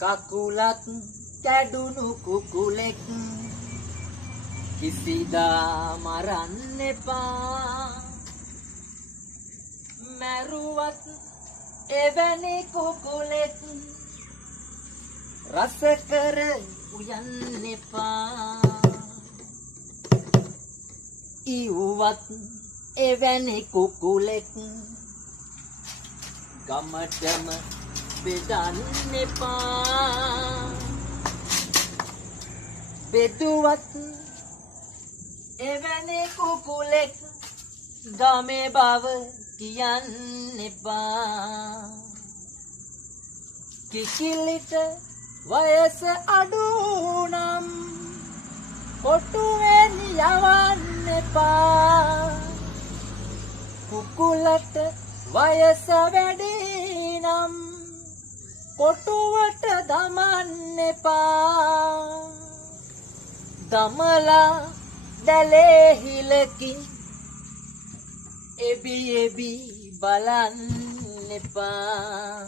කකුලත් කැඩුණු කුකුලෙක් කිසිදා මරන්න එපා මරුවත් එවැනි කුකුලෙක් රස කර උයන්න එපා ඉව්වත් එවැනි කුකුලෙක් ගමටම බෙදන්න එපා බෙදුවත් එවැනි කුකුලෙක් ගමේ බව කියන්න එපා කිකිලිට වයස අඩු නම් කොටුවෙන් යවන්න එපා කුකුලට වයස වැඩි නම් කොටුවට දමන්න එපා දමලා දැලේ හිලකින් එබි එබි බලන්න එපා